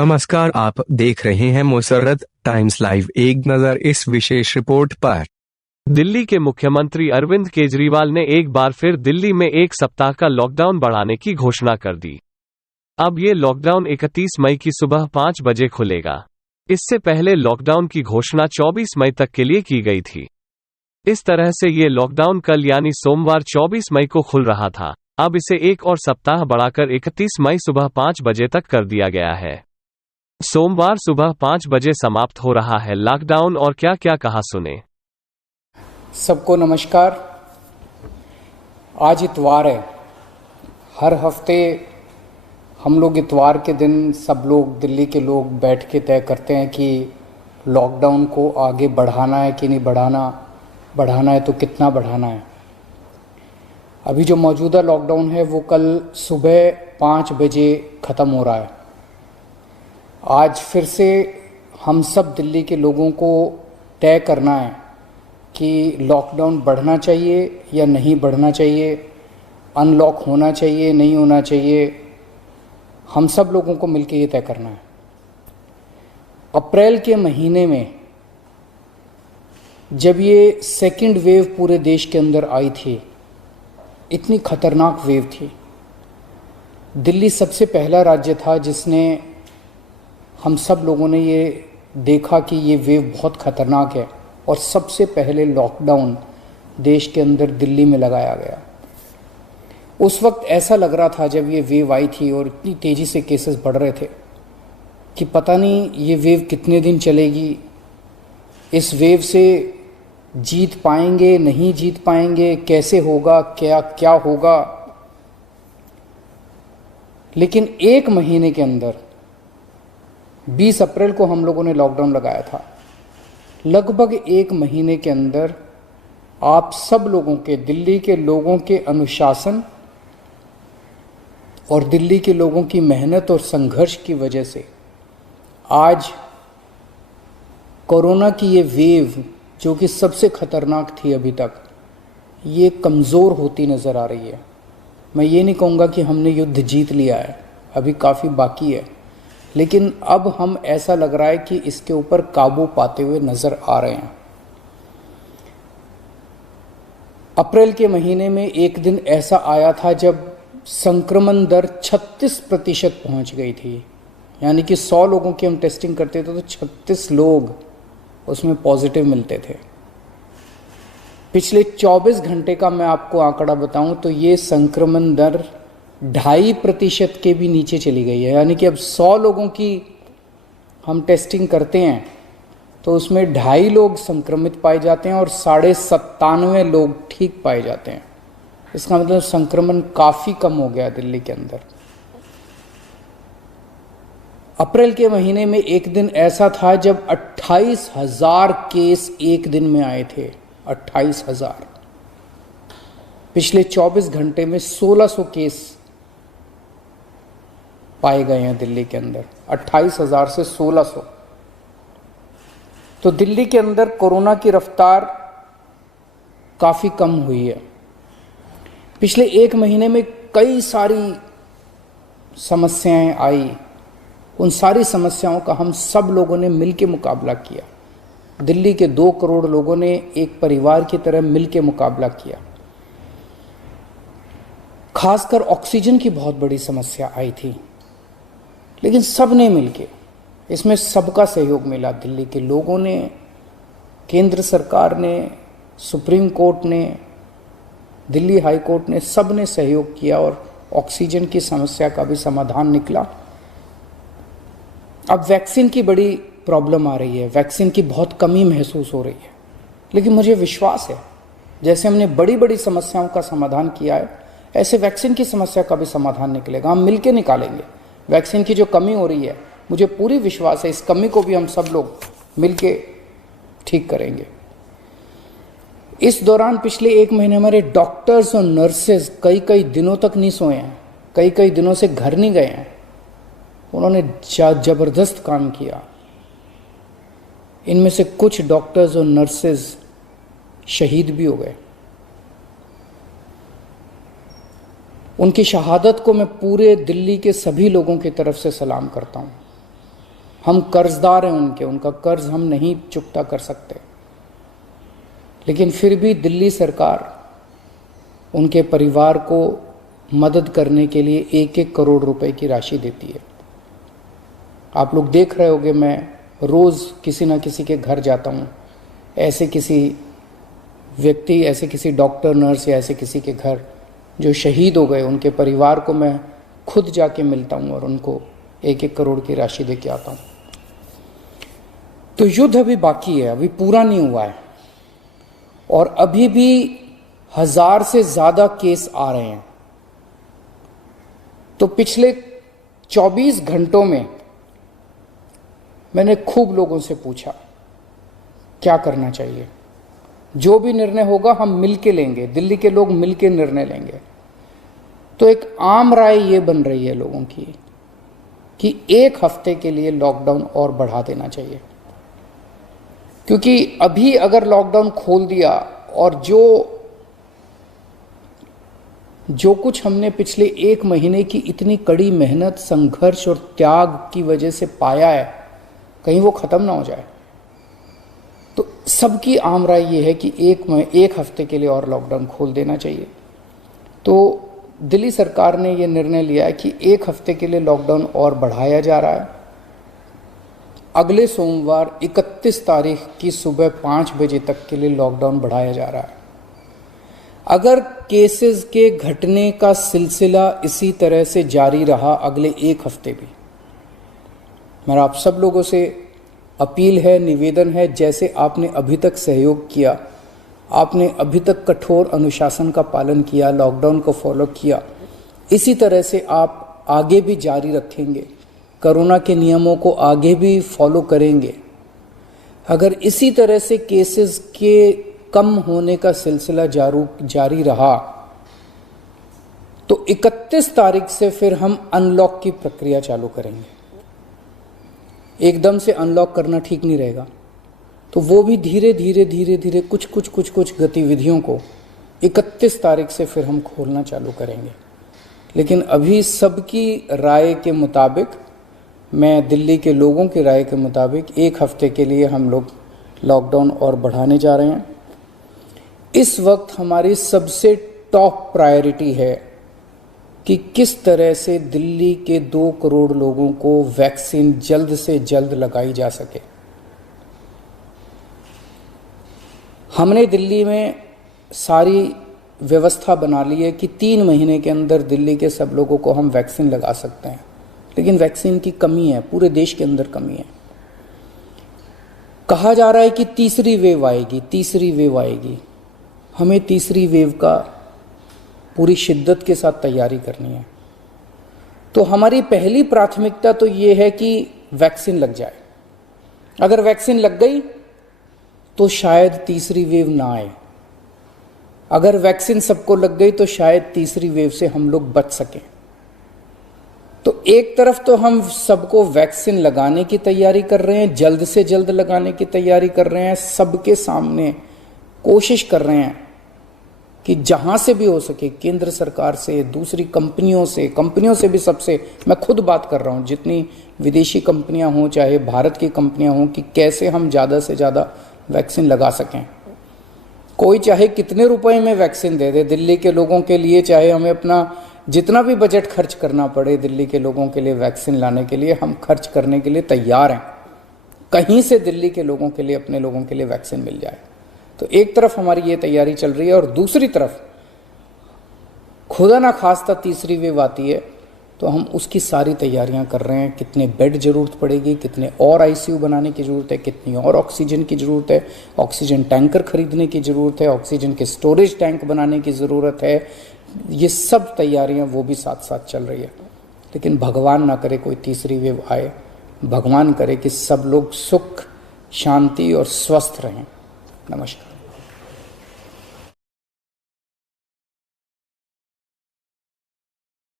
नमस्कार, आप देख रहे हैं मुसर्रत टाइम्स लाइव। एक नजर इस विशेष रिपोर्ट पर। दिल्ली के मुख्यमंत्री अरविंद केजरीवाल ने एक बार फिर दिल्ली में एक सप्ताह का लॉकडाउन बढ़ाने की घोषणा कर दी। अब ये लॉकडाउन 31 मई की सुबह 5 बजे खुलेगा। इससे पहले लॉकडाउन की घोषणा 24 मई तक के लिए की गई थी। इस तरह से ये लॉकडाउन कल यानी सोमवार 24 मई को खुल रहा था। अब इसे एक और सप्ताह बढ़ाकर 31 मई सुबह 5 बजे तक कर दिया गया है। सोमवार सुबह 5 बजे समाप्त हो रहा है लॉकडाउन। और क्या क्या कहा सुने। सबको नमस्कार। आज इतवार है। हर हफ्ते हम लोग इतवार के दिन सब लोग दिल्ली के लोग बैठ के तय करते हैं कि लॉकडाउन को आगे बढ़ाना है कि नहीं बढ़ाना है तो कितना बढ़ाना है। अभी जो मौजूदा लॉकडाउन है वो कल सुबह 5 बजे ख़त्म हो रहा है। आज फिर से हम सब दिल्ली के लोगों को तय करना है कि लॉकडाउन बढ़ना चाहिए या नहीं बढ़ना चाहिए, अनलॉक होना चाहिए नहीं होना चाहिए। हम सब लोगों को मिलकर ये तय करना है। अप्रैल के महीने में जब ये सेकंड वेव पूरे देश के अंदर आई थी, इतनी खतरनाक वेव थी। दिल्ली सबसे पहला राज्य था जिसने, हम सब लोगों ने ये देखा कि ये वेव बहुत ख़तरनाक है और सबसे पहले लॉकडाउन देश के अंदर दिल्ली में लगाया गया। उस वक्त ऐसा लग रहा था जब ये वेव आई थी और इतनी तेज़ी से केसेस बढ़ रहे थे कि पता नहीं ये वेव कितने दिन चलेगी, इस वेव से जीत पाएंगे नहीं जीत पाएंगे, कैसे होगा, क्या क्या होगा। लेकिन एक महीने के अंदर 20 अप्रैल को हम लोगों ने लॉकडाउन लगाया था। लगभग एक महीने के अंदर आप सब लोगों के, दिल्ली के लोगों के अनुशासन और दिल्ली के लोगों की मेहनत और संघर्ष की वजह से आज कोरोना की ये वेव जो कि सबसे खतरनाक थी अभी तक, ये कमज़ोर होती नज़र आ रही है। मैं ये नहीं कहूँगा कि हमने युद्ध जीत लिया है, अभी काफ़ी बाकी है, लेकिन अब हम ऐसा लग रहा है कि इसके ऊपर काबू पाते हुए नज़र आ रहे हैं। अप्रैल के महीने में एक दिन ऐसा आया था जब संक्रमण दर 36% पहुंच गई थी। यानी कि 100 लोगों की हम टेस्टिंग करते थे तो 36 लोग उसमें पॉजिटिव मिलते थे। पिछले 24 घंटे का मैं आपको आंकड़ा बताऊं तो ये संक्रमण दर 2.5% के भी नीचे चली गई है। यानी कि अब 100 लोगों की हम टेस्टिंग करते हैं तो उसमें 2.5 लोग संक्रमित पाए जाते हैं और 97.5 लोग ठीक पाए जाते हैं। इसका मतलब संक्रमण काफ़ी कम हो गया दिल्ली के अंदर। अप्रैल के महीने में एक दिन ऐसा था जब 28,000 केस एक दिन में आए थे। 28,000। पिछले 24 घंटे में 1600 केस पाए गए हैं दिल्ली के अंदर। 28,000 से 1600। तो दिल्ली के अंदर कोरोना की रफ्तार काफ़ी कम हुई है। पिछले एक महीने में कई सारी समस्याएं आई। उन सारी समस्याओं का हम सब लोगों ने मिलकर मुकाबला किया। दिल्ली के 2 करोड़ लोगों ने एक परिवार की तरह मिलकर मुकाबला किया। खासकर ऑक्सीजन की बहुत बड़ी समस्या आई थी, लेकिन सब ने मिलके, इसमें सबका सहयोग मिला। दिल्ली के लोगों ने, केंद्र सरकार ने, सुप्रीम कोर्ट ने, दिल्ली हाई कोर्ट ने, सब ने सहयोग किया और ऑक्सीजन की समस्या का भी समाधान निकला। अब वैक्सीन की बड़ी प्रॉब्लम आ रही है, वैक्सीन की बहुत कमी महसूस हो रही है, लेकिन मुझे विश्वास है जैसे हमने बड़ी बड़ी समस्याओं का समाधान किया है, ऐसे वैक्सीन की समस्या का भी समाधान निकलेगा। हम मिलके निकालेंगे। वैक्सीन की जो कमी हो रही है, मुझे पूरी विश्वास है इस कमी को भी हम सब लोग मिलके ठीक करेंगे। इस दौरान पिछले एक महीने हमारे डॉक्टर्स और नर्सेज कई दिनों तक नहीं सोए हैं, कई दिनों से घर नहीं गए हैं। उन्होंने जबरदस्त काम किया। इनमें से कुछ डॉक्टर्स और नर्सेज शहीद भी हो गए। उनकी शहादत को मैं पूरे दिल्ली के सभी लोगों की तरफ से सलाम करता हूँ। हम कर्जदार हैं उनके, उनका कर्ज हम नहीं चुकता कर सकते, लेकिन फिर भी दिल्ली सरकार उनके परिवार को मदद करने के लिए 1-1 करोड़ रुपए की राशि देती है। आप लोग देख रहे होंगे, मैं रोज़ किसी ना किसी के घर जाता हूँ, ऐसे किसी व्यक्ति, ऐसे किसी डॉक्टर, नर्स या ऐसे किसी के घर जो शहीद हो गए, उनके परिवार को मैं खुद जाके मिलता हूँ और उनको 1-1 करोड़ की राशि दे के आता हूँ। तो युद्ध अभी बाकी है, अभी पूरा नहीं हुआ है, और अभी भी 1000 से ज़्यादा केस आ रहे हैं। तो पिछले 24 घंटों में मैंने खूब लोगों से पूछा क्या करना चाहिए। जो भी निर्णय होगा हम मिलके लेंगे, दिल्ली के लोग मिलके निर्णय लेंगे। तो एक आम राय ये बन रही है लोगों की कि 1 हफ्ते के लिए लॉकडाउन और बढ़ा देना चाहिए, क्योंकि अभी अगर लॉकडाउन खोल दिया और जो कुछ हमने पिछले 1 महीने की इतनी कड़ी मेहनत, संघर्ष और त्याग की वजह से पाया है, कहीं वो खत्म ना हो जाए। तो सबकी आम राय ये है कि 1 हफ्ते के लिए और लॉकडाउन खोल देना चाहिए। तो दिल्ली सरकार ने ये निर्णय लिया है कि 1 हफ्ते के लिए लॉकडाउन और बढ़ाया जा रहा है। अगले सोमवार 31 तारीख की सुबह 5 बजे तक के लिए लॉकडाउन बढ़ाया जा रहा है। अगर केसेस के घटने का सिलसिला इसी तरह से जारी रहा अगले 1 हफ्ते भी, मेरा आप सब लोगों से अपील है, निवेदन है, जैसे आपने अभी तक सहयोग किया, आपने अभी तक कठोर अनुशासन का पालन किया, लॉकडाउन को फॉलो किया, इसी तरह से आप आगे भी जारी रखेंगे, कोरोना के नियमों को आगे भी फॉलो करेंगे। अगर इसी तरह से केसेस के कम होने का सिलसिला जारी रहा तो 31 तारीख से फिर हम अनलॉक की प्रक्रिया चालू करेंगे। एकदम से अनलॉक करना ठीक नहीं रहेगा, तो वो भी धीरे धीरे कुछ गतिविधियों को 31 तारीख से फिर हम खोलना चालू करेंगे। लेकिन अभी सबकी राय के मुताबिक, मैं दिल्ली के लोगों की राय के मुताबिक 1 हफ्ते के लिए हम लोग लॉकडाउन और बढ़ाने जा रहे हैं। इस वक्त हमारी सबसे टॉप प्रायोरिटी है कि किस तरह से दिल्ली के 2 करोड़ लोगों को वैक्सीन जल्द से जल्द लगाई जा सके। हमने दिल्ली में सारी व्यवस्था बना ली है कि 3 महीने के अंदर दिल्ली के सब लोगों को हम वैक्सीन लगा सकते हैं, लेकिन वैक्सीन की कमी है, पूरे देश के अंदर कमी है। कहा जा रहा है कि तीसरी वेव आएगी। हमें तीसरी वेव का पूरी शिद्दत के साथ तैयारी करनी है। तो हमारी पहली प्राथमिकता तो ये है कि वैक्सीन लग जाए। अगर वैक्सीन लग गई तो शायद तीसरी वेव ना आए। अगर वैक्सीन सबको लग गई तो शायद तीसरी वेव से हम लोग बच सकें। तो एक तरफ तो हम सबको वैक्सीन लगाने की तैयारी कर रहे हैं, जल्द से जल्द लगाने की तैयारी कर रहे हैं, सबके सामने कोशिश कर रहे हैं कि जहां से भी हो सके, केंद्र सरकार से, दूसरी कंपनियों से भी, सबसे मैं खुद बात कर रहा हूं, जितनी विदेशी कंपनियां हों चाहे भारत की कंपनियां हों, कि कैसे हम ज़्यादा से ज़्यादा वैक्सीन लगा सकें। कोई चाहे कितने रुपए में वैक्सीन दे दे दिल्ली के लोगों के लिए, चाहे हमें अपना जितना भी बजट खर्च करना पड़े दिल्ली के लोगों के लिए वैक्सीन लाने के लिए, हम खर्च करने के लिए तैयार हैं। कहीं से दिल्ली के लोगों के लिए, अपने लोगों के लिए वैक्सीन मिल जाए। तो एक तरफ हमारी ये तैयारी चल रही है, और दूसरी तरफ खुदा ना खास्ता तीसरी वेव आती है तो हम उसकी सारी तैयारियां कर रहे हैं। कितने बेड जरूरत पड़ेगी, कितने और आईसीयू बनाने की ज़रूरत है, कितनी और ऑक्सीजन की ज़रूरत है, ऑक्सीजन टैंकर खरीदने की ज़रूरत है, ऑक्सीजन के स्टोरेज टैंक बनाने की ज़रूरत है। ये सब तैयारियां वो भी साथ साथ चल रही है। लेकिन भगवान ना करे कोई तीसरी वेव आए, भगवान करे कि सब लोग सुख, शांति और स्वस्थ रहें। नमस्कार।